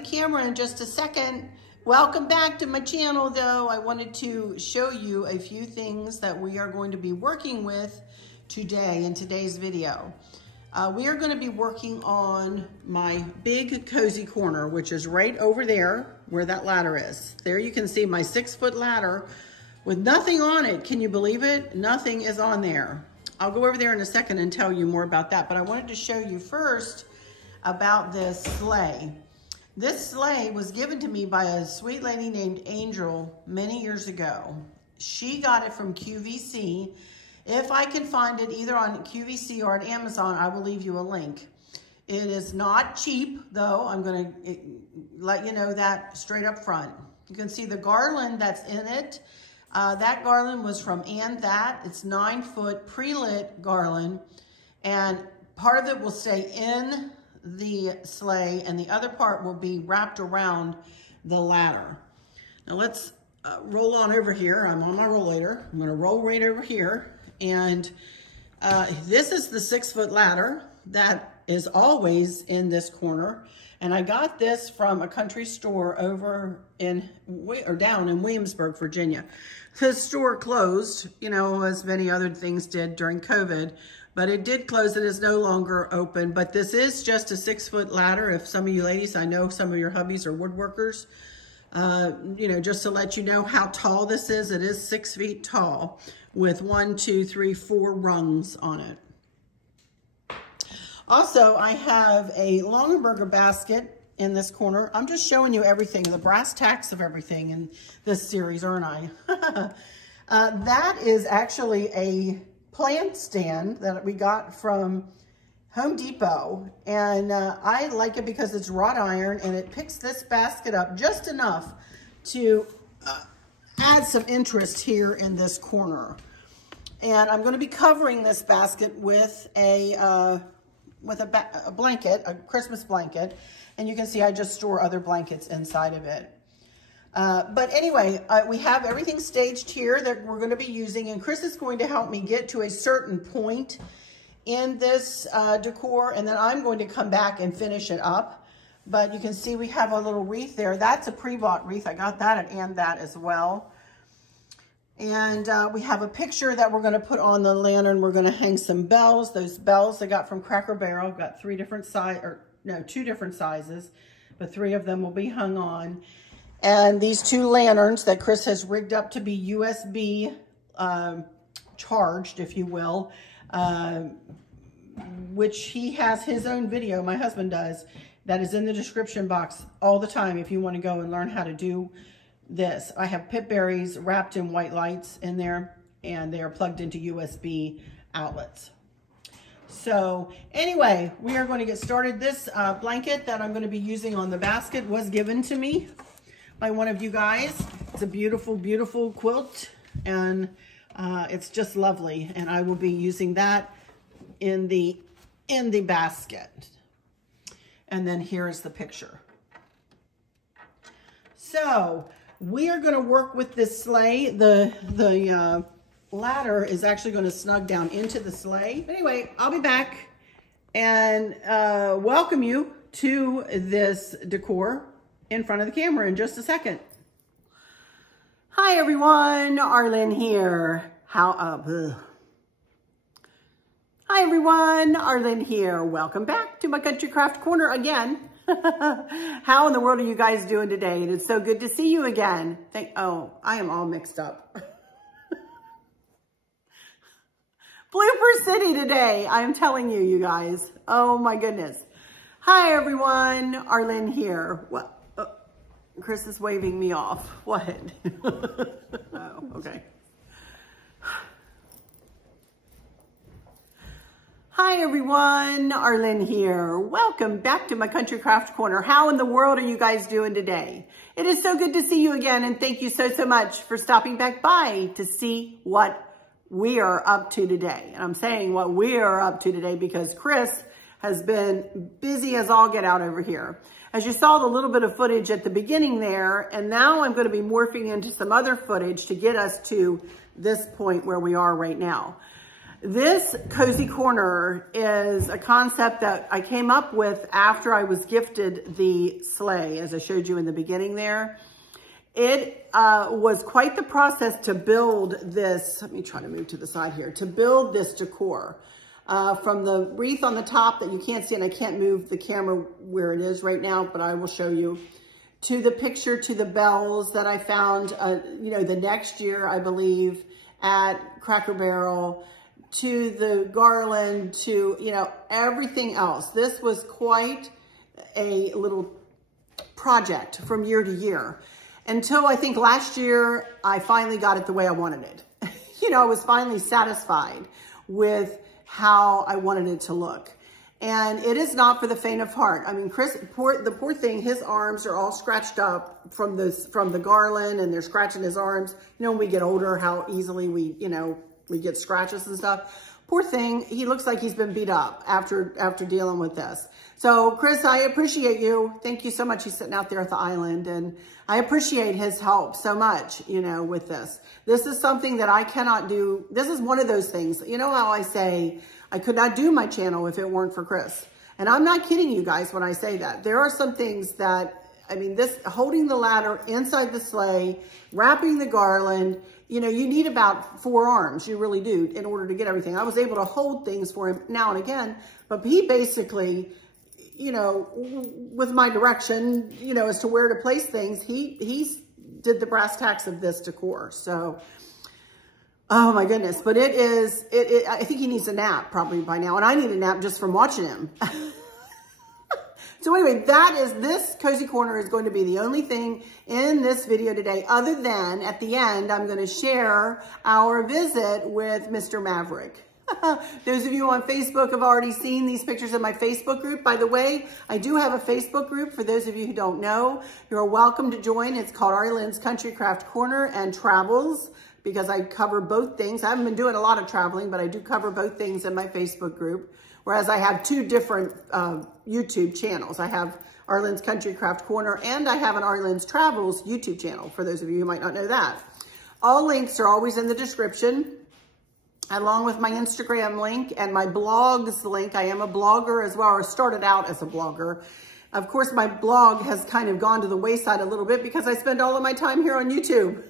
the camera in just a second. Welcome back to my channel though. I wanted to show you a few things that we are going to be working with today in today's video. We are going to be working on my big cozy corner, which is right over there where that ladder is. There you can see my 6-foot ladder with nothing on it. Can you believe it? Nothing is on there. I'll go over there in a second and tell you more about that, but I wanted to show you first about this sleigh. This sleigh was given to me by a sweet lady named Angel many years ago. She got it from QVC. If I can find it either on QVC or on Amazon, I will leave you a link. It is not cheap though. I'm gonna let you know that straight up front. You can see the garland that's in it. That garland was from And That. It's 9-foot pre-lit garland, and part of it will stay in the sleigh and the other part will be wrapped around the ladder. Now let's roll on over here. I'm on my rollator. I'm gonna roll right over here, and this is the 6-foot ladder that is always in this corner. And I got this from a country store over down in Williamsburg, Virginia. The store closed, you know, as many other things did during COVID, but it did close. It is no longer open, but this is just a 6-foot ladder. If some of you ladies, I know some of your hubbies are woodworkers, you know, just to let you know how tall this is, it is 6 feet tall with 1, 2, 3, 4 rungs on it. Also, I have a Longaberger basket in this corner. I'm just showing you everything, the brass tacks of everything in this series, aren't I? That is actually a plant stand that we got from Home Depot. And I like it because it's wrought iron and it picks this basket up just enough to add some interest here in this corner. And I'm going to be covering this basket with a blanket, a Christmas blanket, and you can see I just store other blankets inside of it. But anyway, we have everything staged here that we're going to be using, and Chris is going to help me get to a certain point in this decor, and then I'm going to come back and finish it up. But you can see we have a little wreath there. That's a pre-bought wreath. I got that at And That as well. And we have a picture that we're going to put on the lantern. We're going to hang some bells. Those bells I got from Cracker Barrel. I've got 2 different sizes, but 3 of them will be hung on. And these 2 lanterns that Chris has rigged up to be USB charged, if you will, which he has his own video, my husband does, that is in the description box all the time if you want to go and learn how to do this. I have pip berries wrapped in white lights in there, and they are plugged into USB outlets. So anyway, we are going to get started. This blanket that I'm going to be using on the basket was given to me by one of you guys. It's a beautiful, beautiful quilt, and it's just lovely. And I will be using that in the basket. And then here is the picture. So we are going to work with this sleigh. The ladder is actually going to snug down into the sleigh. Anyway, I'll be back and welcome you to this decor in front of the camera in just a second. Hi everyone, Arlene here. Hi everyone, Arlene here. Welcome back to my Country Craft Corner again. How in the world are you guys doing today? And it's so good to see you again. Oh, I am all mixed up. Blooper City today. I'm telling you, you guys. Oh my goodness. Hi everyone, Arlene here. What? Chris is waving me off. What? Oh, okay. Hi everyone, Arlene here. Welcome back to my Country Craft Corner. How in the world are you guys doing today? It is so good to see you again, and thank you so much for stopping back by to see what we are up to today. And I'm saying what we are up to today because Chris has been busy as all get out over here. As you saw the little bit of footage at the beginning there, and now I'm going to be morphing into some other footage to get us to this point where we are right now. This cozy corner is a concept that I came up with after I was gifted the SLEIGH, as I showed you in the beginning there. It was quite the process to build this. Let me try to move to the side here. To build this decor. From the wreath on the top that you can't see, and I can't move the camera where it is right now, but I will show you, to the picture, to the bells that I found, you know, the next year, I believe, at Cracker Barrel, to the garland, to, you know, everything else. This was quite a little project from year to year, until I think last year, I finally got it the way I wanted it. You know, I was finally satisfied with how I wanted it to look. And it is not for the faint of heart. I mean, Chris, the poor thing, his arms are all scratched up from the garland, and they're scratching his arms. You know, when we get older, how easily we get scratches and stuff. Poor thing, he looks like he's been beat up after dealing with this. So Chris, I appreciate you. Thank you so much. He's sitting out there at the island, and I appreciate his help so much, you know, with this. This is something that I cannot do. This is one of those things. You know how I say I could not do my channel if it weren't for Chris. And I'm not kidding you guys when I say that. There are some things that, I mean, this holding the ladder inside the sleigh, wrapping the garland, you know, you need about 4 arms, you really do, in order to get everything. I was able to hold things for him now and again, but he basically, you know, with my direction, you know, as to where to place things, he did the brass tacks of this decor. So, oh my goodness. But I think he needs a nap probably by now, and I need a nap just from watching him. So anyway, this cozy corner is going to be the only thing in this video today, other than at the end, I'm going to share our visit with Mr. Maverick. Those of you on Facebook have already seen these pictures in my Facebook group. By the way, I do have a Facebook group. For those of you who don't know, you're welcome to join. It's called Arlen's Country Craft Corner and Travels, because I cover both things. I haven't been doing a lot of traveling, but I do cover both things in my Facebook group. Whereas I have 2 different YouTube channels. I have Arlen's Country Craft Corner, and I have an Arlen's Travels YouTube channel, for those of you who might not know that. All links are always in the description, along with my Instagram link and my blogs link. I am a blogger as well, or started out as a blogger. Of course, my blog has kind of gone to the wayside a little bit because I spend all of my time here on YouTube.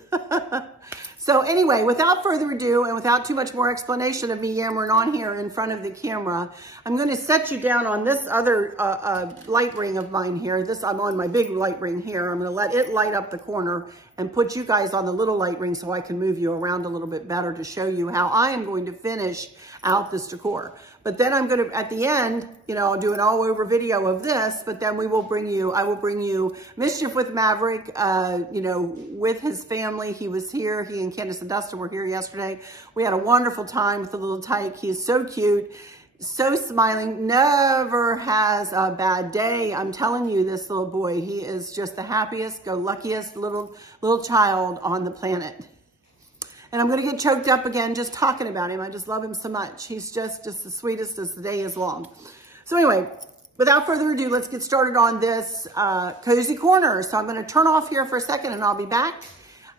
So anyway, without further ado, and without too much more explanation of me yammering on here in front of the camera, I'm going to set you down on this other light ring of mine here. I'm on my big light ring here. I'm going to let it light up the corner and put you guys on the little light ring so I can move you around a little bit better to show you how I am going to finish out this decor. But then I'm going to, at the end, you know, I'll do an all over video of this, but then I will bring you Mischief with Maverick, you know, with his family. He was here. He and Candace and Dustin were here yesterday. We had a wonderful time with the little tyke. He is so cute, so smiling, never has a bad day. I'm telling you, this little boy, he is just the happiest, go luckiest little child on the planet. And I'm going to get choked up again just talking about him. I just love him so much. He's just the sweetest as the day is long. So anyway, without further ado, let's get started on this cozy corner. So I'm going to turn off here for a second and I'll be back.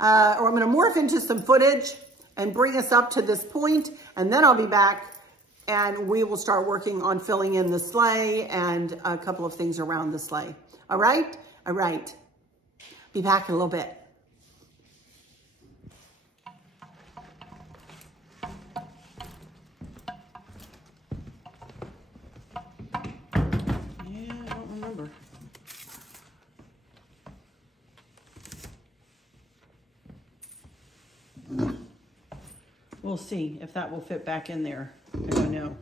Or I'm going to morph into some footage and bring us up to this point, and then I'll be back and we will start working on filling in the sleigh and a couple of things around the sleigh. All right? All right. Be back in a little bit. We'll see if that will fit back in there. I don't know.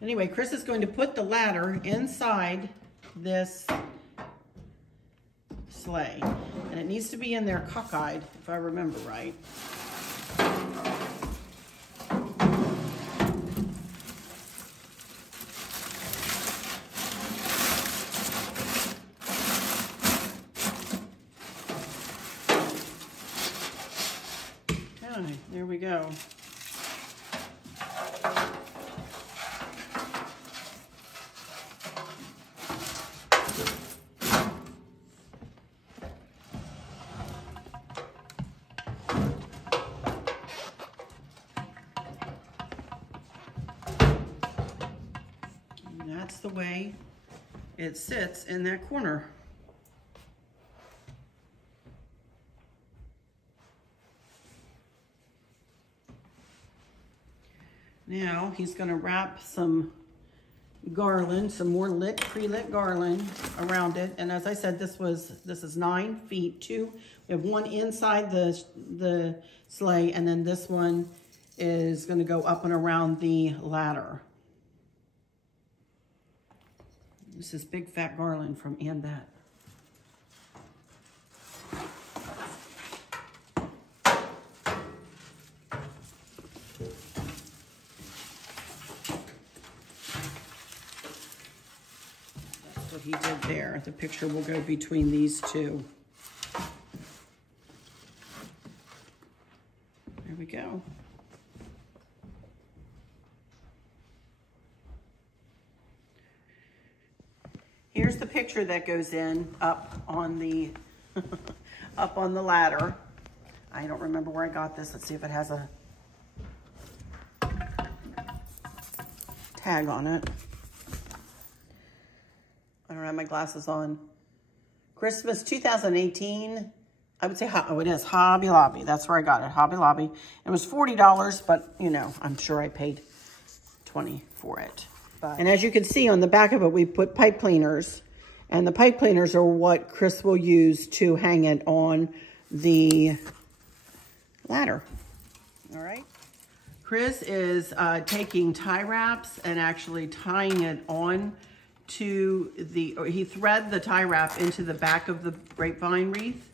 Anyway, Chris is going to put the ladder inside this sleigh. And it needs to be in there cockeyed, if I remember right. Okay, there we go. the way it sits in that corner. Now he's going to wrap some garland, some more pre-lit garland around it. And as I said, this is 9 feet. We have one inside the sleigh, and then this one is going to go up and around the ladder. This is big fat garland from Annette. That's what he did there. The picture will go between these two. There we go. Here's the picture that goes in up on the up on the ladder. I don't remember where I got this. Let's see if it has a tag on it. I don't have my glasses on. Christmas 2018. I would say, oh, it is Hobby Lobby. That's where I got it, Hobby Lobby. It was $40, but you know, I'm sure I paid $20 for it. And as you can see on the back of it, we put pipe cleaners. And the pipe cleaners are what Chris will use to hang it on the ladder. All right. Chris is taking tie wraps and actually tying it on to he thread the tie wrap into the back of the grapevine wreath.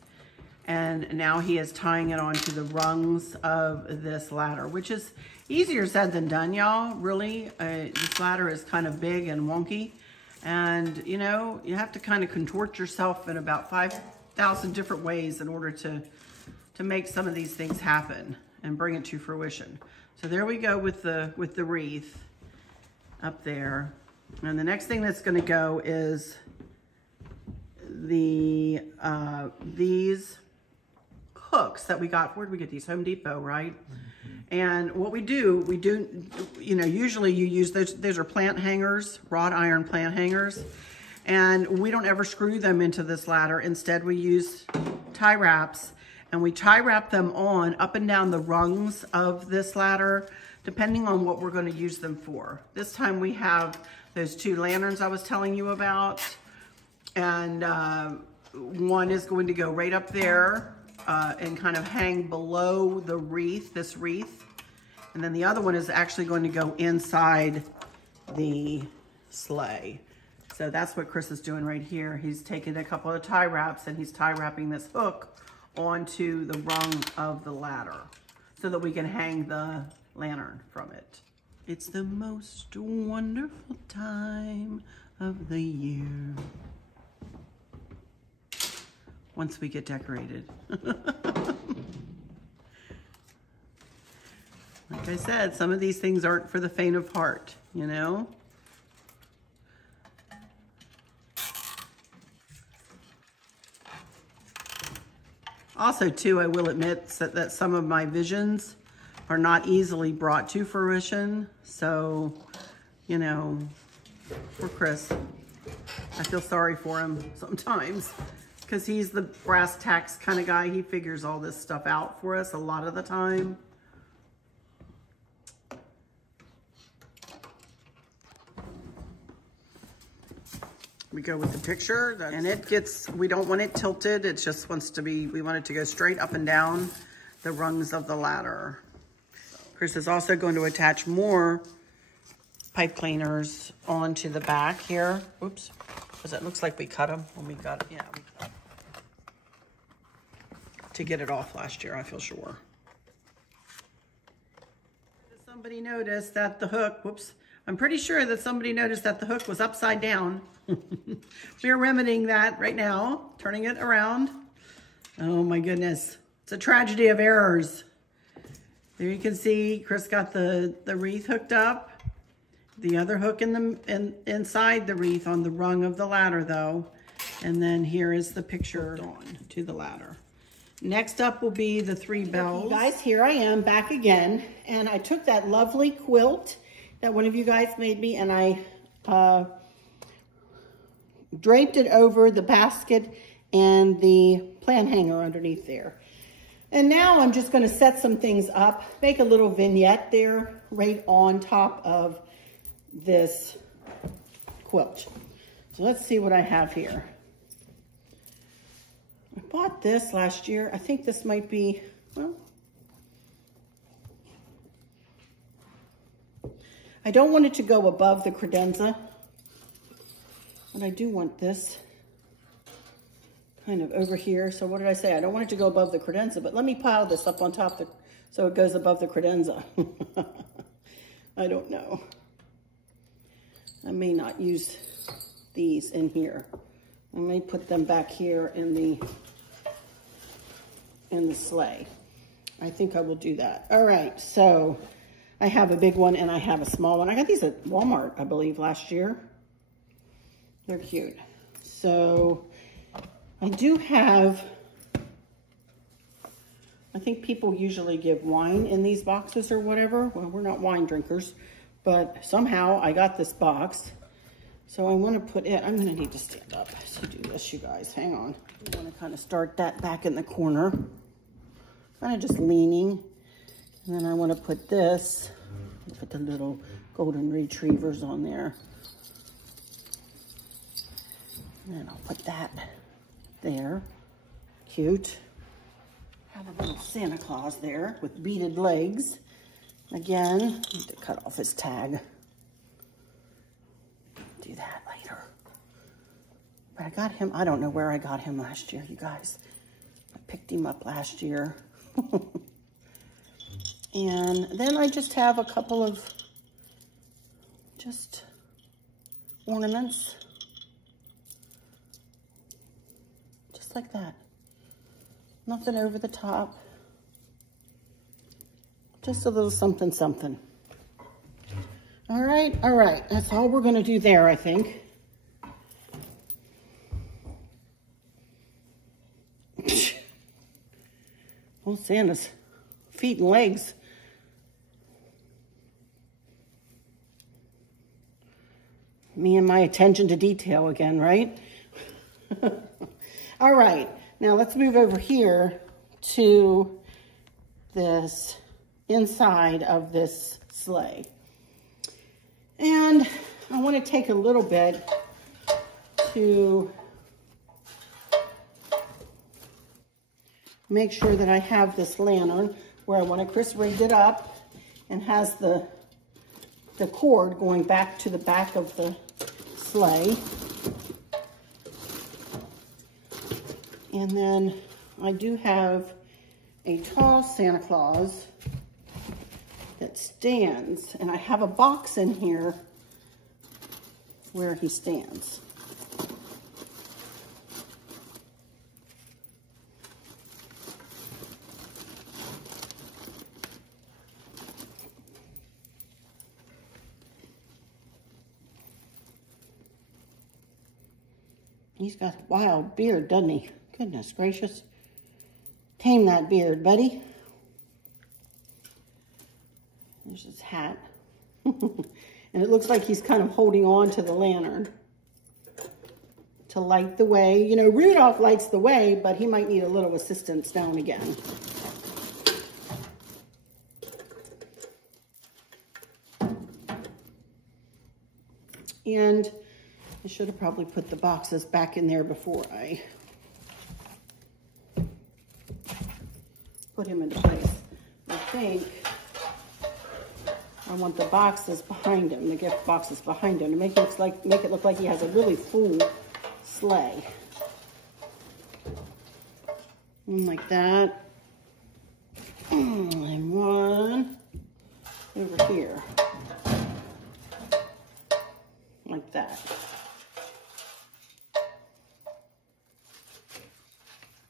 And now he is tying it onto the rungs of this ladder, which is easier said than done, y'all. Really, this ladder is kind of big and wonky. And, you know, you have to kind of contort yourself in about 5,000 different ways in order to make some of these things happen and bring it to fruition. So there we go with the wreath up there. And the next thing that's going to go is these hooks that we got. Where did we get these? Home Depot, right? Mm-hmm. And what we do, you know, usually you use those are plant hangers, wrought iron plant hangers. And we don't ever screw them into this ladder. Instead, we use tie wraps, and we tie wrap them on up and down the rungs of this ladder, depending on what we're going to use them for. This time we have those 2 lanterns I was telling you about. And one is going to go right up there and kind of hang below the wreath, this wreath. And then the other one is actually going to go inside the sleigh. So that's what Chris is doing right here. He's taking a couple of tie wraps and he's tie wrapping this hook onto the rung of the ladder so that we can hang the lantern from it. It's the most wonderful time of the year. Once we get decorated. Like I said, some of these things aren't for the faint of heart, you know? Also, too, I will admit that some of my visions are not easily brought to fruition. So, you know, for Chris, I feel sorry for him sometimes because he's the brass tacks kind of guy. He figures all this stuff out for us a lot of the time. We go with the picture, and it gets, we don't want it tilted. It just wants to be, we want it to go straight up and down the rungs of the ladder. Chris is also going to attach more pipe cleaners onto the back here. Oops, because it looks like we cut them when we got it. Yeah, we cut them to get it off last year, I feel sure. Somebody noticed that the hook, whoops, I'm pretty sure that somebody noticed that the hook was upside down. We're remedying that right now, turning it around. Oh my goodness. It's a tragedy of errors. There you can see Chris got the wreath hooked up. The other hook inside the wreath on the rung of the ladder though. And then here is the picture on to the ladder. Next up will be the 3 bells. Okay, guys, here I am back again. And I took that lovely quilt that one of you guys made me and I draped it over the basket and the plant hanger underneath there. And now I'm just going to set some things up, make a little vignette there right on top of this quilt. So let's see what I have here. I bought this last year. I think this might be, well, I don't want it to go above the credenza, but I do want this kind of over here. So what did I say? I don't want it to go above the credenza, but let me pile this up on top so it goes above the credenza. I don't know. I may not use these in here. I may put them back here in the sleigh. I think I will do that. All right, so I have a big one and I have a small one. I got these at Walmart, I believe, last year. They're cute. So I do have, I think people usually give wine in these boxes or whatever. Well, we're not wine drinkers, but somehow I got this box. So I want to put it, I'm going to need to stand up to do this, you guys. Hang on. I want to kind of start that back in the corner. Kind of just leaning. And then I want to put this, put the little golden retrievers on there. And then I'll put that there. Cute. Have a little Santa Claus there with beaded legs. Again, I need to cut off his tag. Do that later. But I got him, I don't know where I got him last year, you guys. I picked him up last year. And then I just have a couple of just ornaments. Just like that. Nothing over the top. Just a little something, something. All right. That's all we're gonna do there, I think. Oh, Santa's feet and legs. Me and my attention to detail again, right? All right, now let's move over here to this inside of this sleigh. And I want to take a little bit to make sure that I have this lantern where I want to Chris rigged it up and has the cord going back to the back of the sleigh. And then I do have a tall Santa Claus that stands, and I have a box in here where he stands. He's got a wild beard, doesn't he? Goodness gracious. Tame that beard, buddy. There's his hat. And it looks like he's kind of holding on to the lantern to light the way. You know, Rudolph lights the way, but he might need a little assistance now and again. And I should have probably put the boxes back in there before I put him into place. I think I want the boxes behind him, the gift boxes behind him, to make it look like he has a really full sleigh. And like that. And one over here. Like that.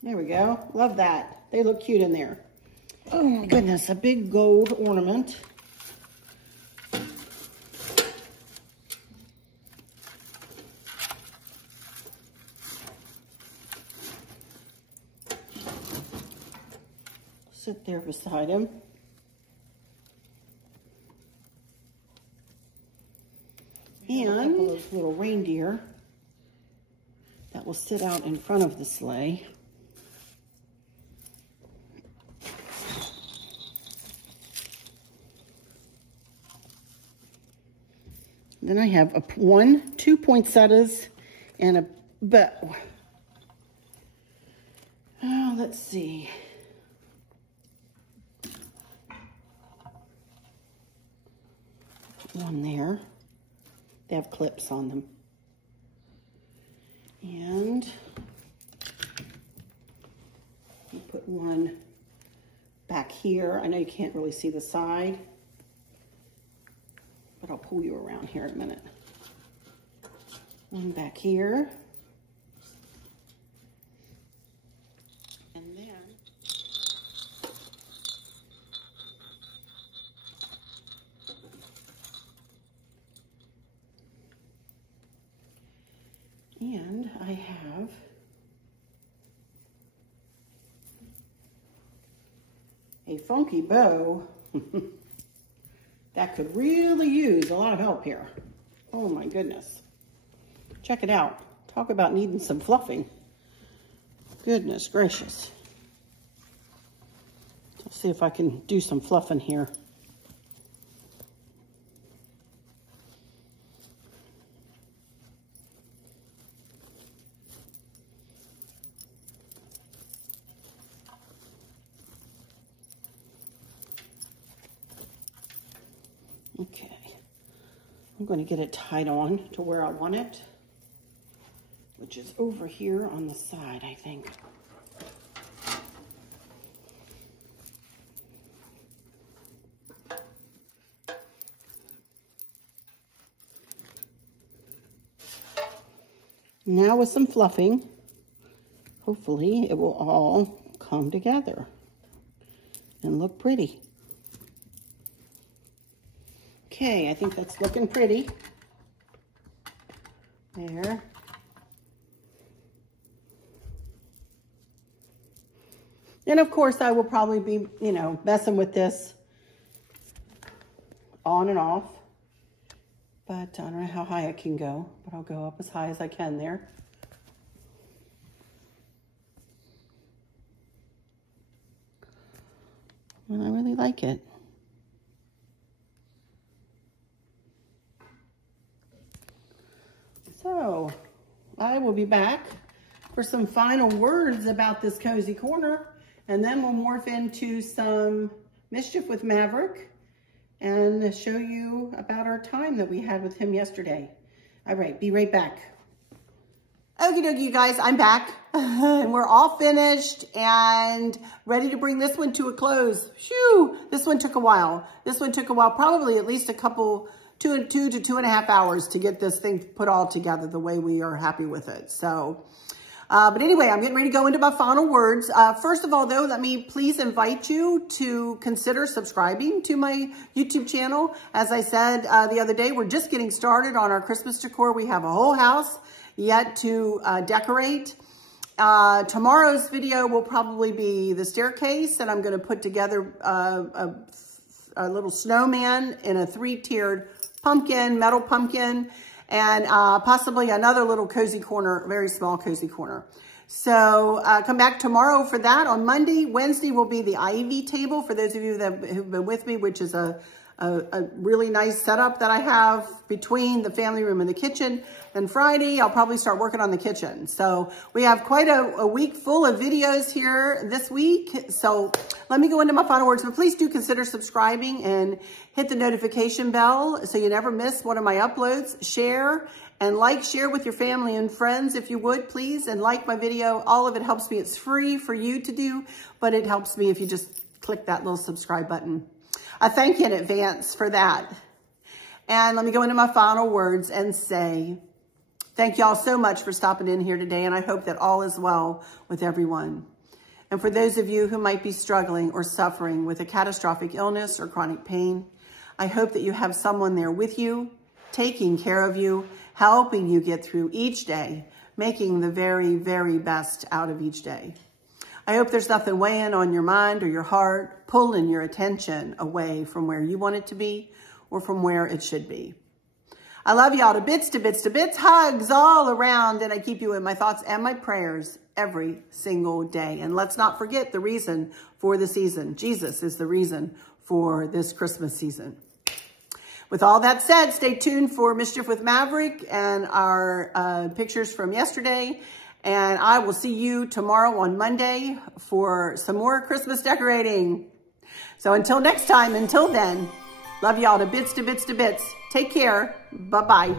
There we go. Love that. They look cute in there. Oh my goodness, a big gold ornament. Sit there beside him. And a couple of little reindeer. will sit out in front of the sleigh. Then I have two poinsettias and a bow. Oh, let's see. One there. They have clips on them. And I'll put one back here. I know you can't really see the side, but I'll pull you around here in a minute. One back here. And then I have a funky bow that could really use a lot of help here. Oh my goodness. Check it out. Talk about needing some fluffing. Goodness gracious. Let's see if I can do some fluffing here. Okay, I'm going to get it tied on to where I want it, which is over here on the side, I think. Now with some fluffing, hopefully it will all come together and look pretty. Okay, I think that's looking pretty. There. And of course I will probably be, you know, messing with this on and off. But I don't know how high it can go, but I'll go up as high as I can there. And I really like it. So, I will be back for some final words about this cozy corner, and then we'll morph into some mischief with Maverick and show you about our time that we had with him yesterday. All right, be right back. Okie dokie, you guys, I'm back. And we're all finished and ready to bring this one to a close. Phew, this one took a while. This one took a while, probably at least a couple, 2 to 2.5 hours to get this thing put all together the way we are happy with it. So, but anyway, I'm getting ready to go into my final words. First of all, though, let me please invite you to consider subscribing to my YouTube channel. As I said the other day, we're just getting started on our Christmas decor. We have a whole house yet to decorate. Tomorrow's video will probably be the staircase, and I'm going to put together a little snowman in a 3-tiered pumpkin, metal pumpkin, and possibly another little cozy corner, very small cozy corner. So come back tomorrow for that. On Monday, Wednesday will be the ivy table for those of you that have been with me, which is a really nice setup that I have between the family room and the kitchen. And Friday, I'll probably start working on the kitchen. So we have quite a week full of videos here this week. So let me go into my final words, but please do consider subscribing and hit the notification bell so you never miss one of my uploads. Share and share with your family and friends if you would, please. And like my video. All of it helps me. It's free for you to do, but it helps me if you just click that little subscribe button. I thank you in advance for that. And let me go into my final words and say, thank y'all so much for stopping in here today, and I hope that all is well with everyone. And for those of you who might be struggling or suffering with a catastrophic illness or chronic pain, I hope that you have someone there with you, taking care of you, helping you get through each day, making the very, very best out of each day. I hope there's nothing weighing on your mind or your heart, pulling your attention away from where you want it to be or from where it should be. I love y'all to bits, to bits, to bits. Hugs all around. And I keep you in my thoughts and my prayers every single day. And let's not forget the reason for the season. Jesus is the reason for this Christmas season. With all that said, stay tuned for Mischief with Maverick and our pictures from yesterday. And I will see you tomorrow on Monday for some more Christmas decorating. So until next time, until then, love y'all to bits, to bits, to bits. Take care. Bye-bye.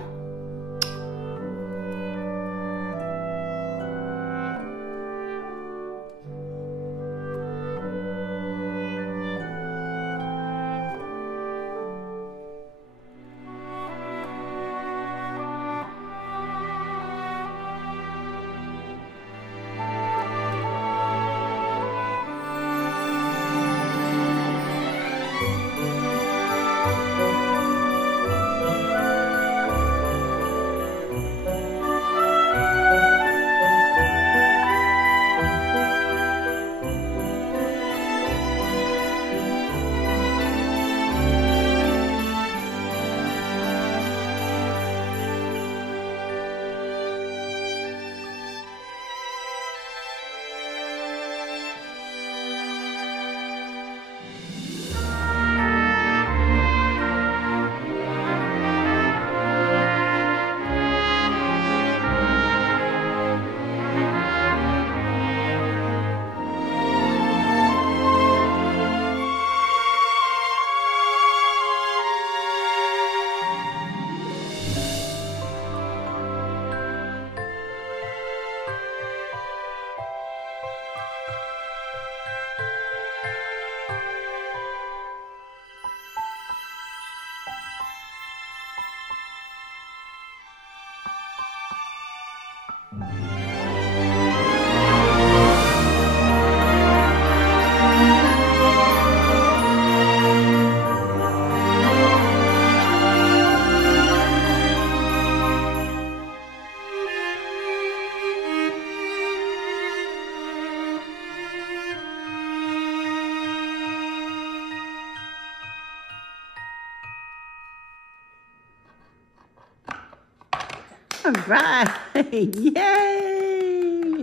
All right. Yay.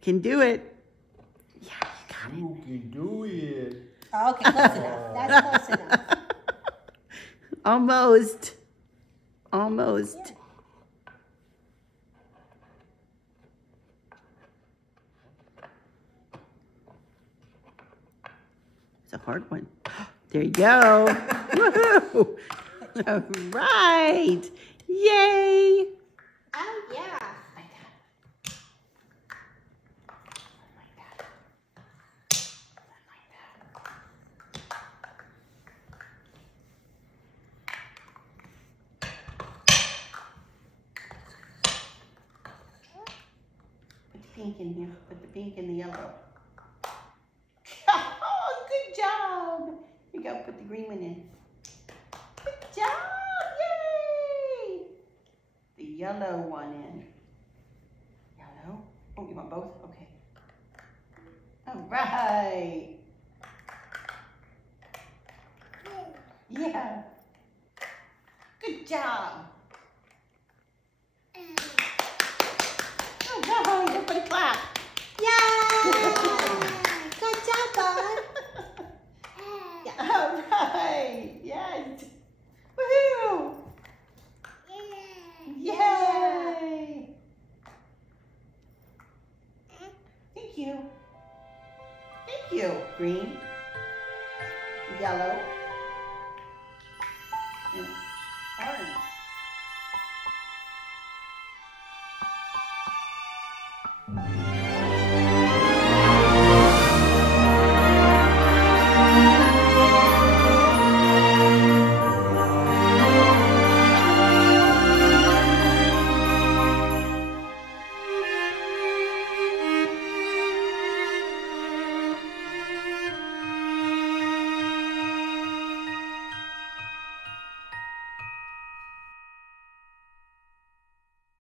Can do it. Yeah, you got it. You can do it. Okay, close enough. That's close enough. Almost. Almost. Yeah. It's a hard one. There you go. Woohoo. All right. Yay. Oh, yeah. Pink in here. Put the pink and the yellow. Oh, good job. Here you go. Put the green one in. Good job. Yay. The yellow one in. Yellow. Oh, you want both? Okay. All right. Yeah. Good job. Oh, no, everybody clap. Yay! Good job, Bud. Yeah. All right. Yes. Woohoo. Yay. Thank you. Thank you. Green, yellow, and orange.